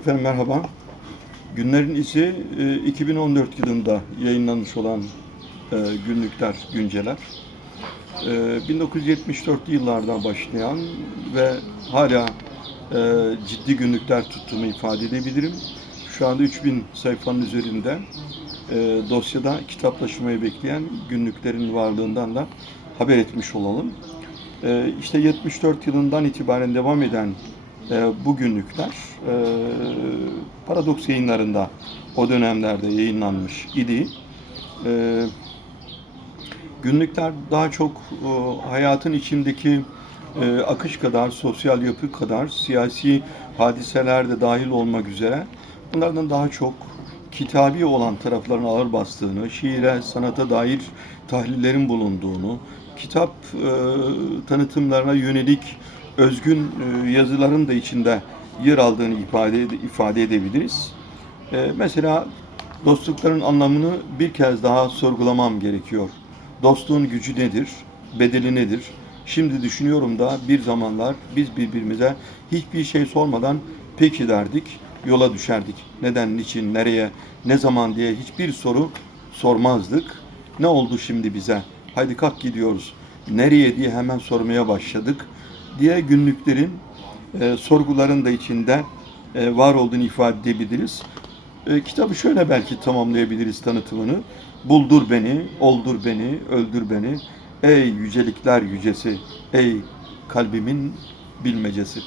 Efendim merhaba. Günlerin izi e, 2014 yılında yayınlanmış olan e, günlükler, günceler. E, 1974'lü yıllardan başlayan ve hala e, ciddi günlükler tuttuğumu ifade edebilirim. Şu anda 3000 sayfanın üzerinde e, dosyada kitaplaşmayı bekleyen günlüklerin varlığından da haber etmiş olalım. E, işte 74 yılından itibaren devam eden e, bu günlükler e, Paradoks yayınlarında o dönemlerde yayınlanmış idi. E, günlükler daha çok e, hayatın içindeki akış kadar, sosyal yapı kadar, siyasi hadiseler de dahil olmak üzere bunlardan daha çok kitabi olan tarafların ağır bastığını, şiire, sanata dair tahlillerin bulunduğunu, kitap e, tanıtımlarına yönelik özgün e, yazıların da içinde yer aldığını ifade ifade edebiliriz. E, mesela dostlukların anlamını bir kez daha sorgulamam gerekiyor. Dostluğun gücü nedir? Bedeli nedir? Şimdi düşünüyorum da bir zamanlar biz birbirimize hiçbir şey sormadan peki derdik, yola düşerdik. Neden, niçin, nereye, ne zaman diye hiçbir soru sormazdık. Ne oldu şimdi bize? Haydi kalk gidiyoruz. Nereye diye hemen sormaya başladık diye günlüklerin e, sorguların da içinde e, var olduğunu ifade edebiliriz. E, kitabı şöyle belki tamamlayabiliriz tanıtımını. Buldur beni, oldur beni, öldür beni. Ey yücelikler yücesi, ey kalbimin bilmecesi.